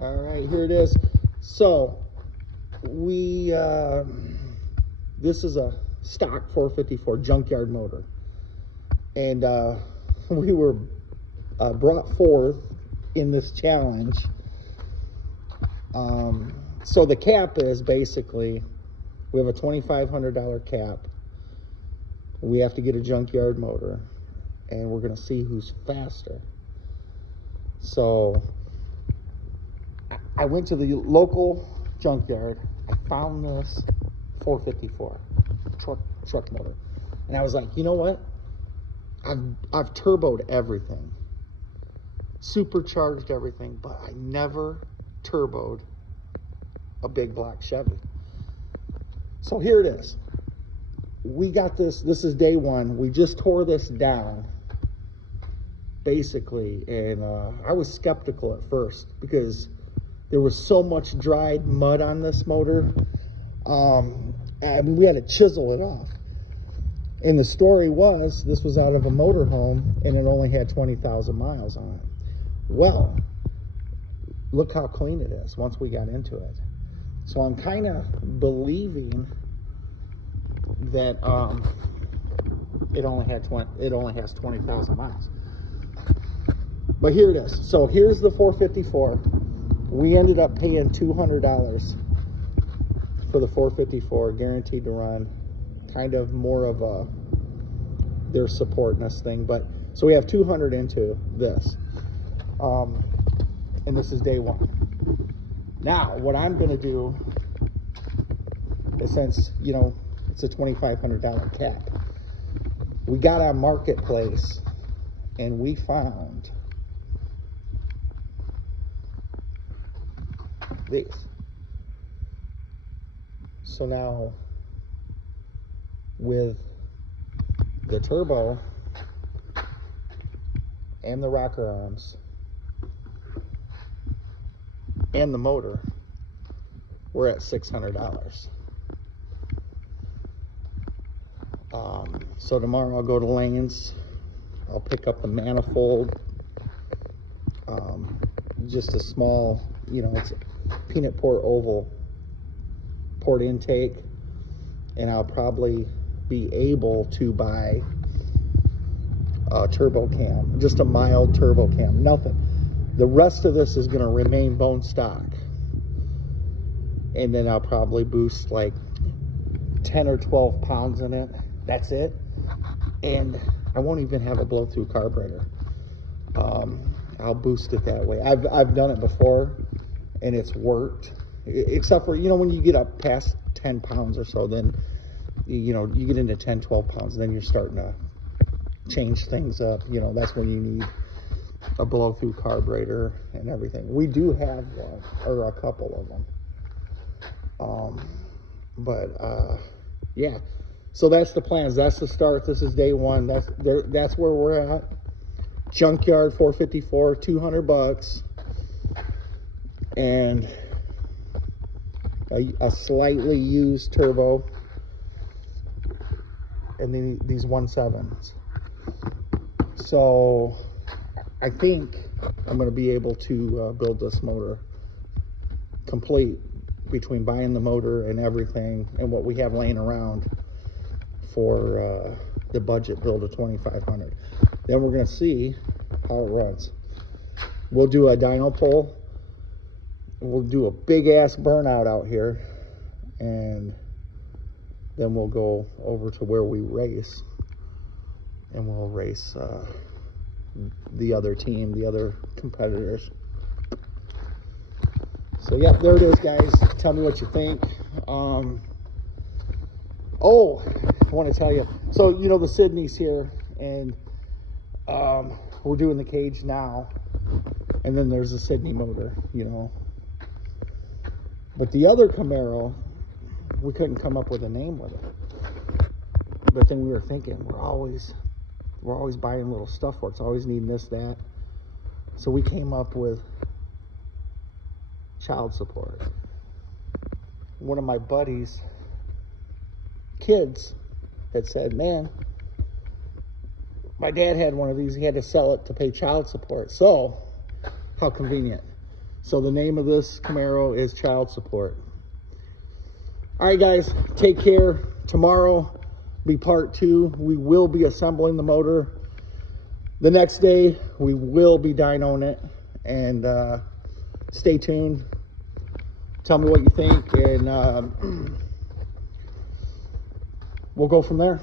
All right, here it is. So this is a stock 454 Junkyard motor, and we were brought forth in this challenge. So the cap is basically, we have a $2,500 cap. We have to get a Junkyard motor, and we're going to see who's faster. So I went to the local Junkyard. I found this 454 truck motor, and I was like, you know what? I've turboed everything, supercharged everything, but I never turboed a big black Chevy. So here it is. We got this. This is day one. We just tore this down, basically, and I was skeptical at first because there was so much dried mud on this motor. I mean, we had to chisel it off. And the story was, this was out of a motorhome, and it only had 20,000 miles on it. Well, look how clean it is once we got into it. So I'm kind of believing that it only has 20,000 miles. But here it is. So here's the 454. We ended up paying $200 for the 454, guaranteed to run. Kind of more of a, they're supporting us thing. But so we have 200 into this, and this is day one. Now what I'm going to do is, since it's a $2,500 cap, we got on Marketplace and we found these. So now with the turbo and the rocker arms and the motor, we're at $600. So tomorrow I'll go to Lane's. I'll pick up the manifold, just a small, it's a peanut port oval port intake, and I'll probably be able to buy a turbo cam, just a mild turbo cam, nothing. The rest of this is going to remain bone stock, and then I'll probably boost like 10 or 12 pounds in it. That's it. And I won't even have a blow-through carburetor. I'll boost it that way. I've done it before, and it's worked. Except for, when you get up past 10 pounds or so, then, you get into 10, 12 pounds, then you're starting to change things up. That's when you need a blow-through carburetor and everything. We do have one, or a couple of them. Yeah. So that's the plans. That's the start. This is day one. That's where we're at. Junkyard 454, $200, and a slightly used turbo, and then these 1.7s. So I think I'm going to be able to build this motor complete, between buying the motor and everything and what we have laying around for the budget build of $2,500. Then we're going to see how it runs. We'll do a dyno pull. We'll do a big ass burnout out here, and then we'll go over to where we race, and we'll race the other team, the other competitors. So yeah, there it is, guys. Tell me what you think. Oh, I want to tell you. So the Sydney's here, and we're doing the cage now, and then there's a Sydney motor, But the other Camaro, we couldn't come up with a name with it. But then we were thinking, we're always buying little stuff for it. It's always needing this, that. So we came up with child support. One of my buddies' kids had said, man, my dad had one of these. He had to sell it to pay child support. So how convenient. So the name of this Camaro is Child Support. All right, guys, take care. Tomorrow be part 2. We will be assembling the motor. The next day, we will be dynoing it. And stay tuned. Tell me what you think, and we'll go from there.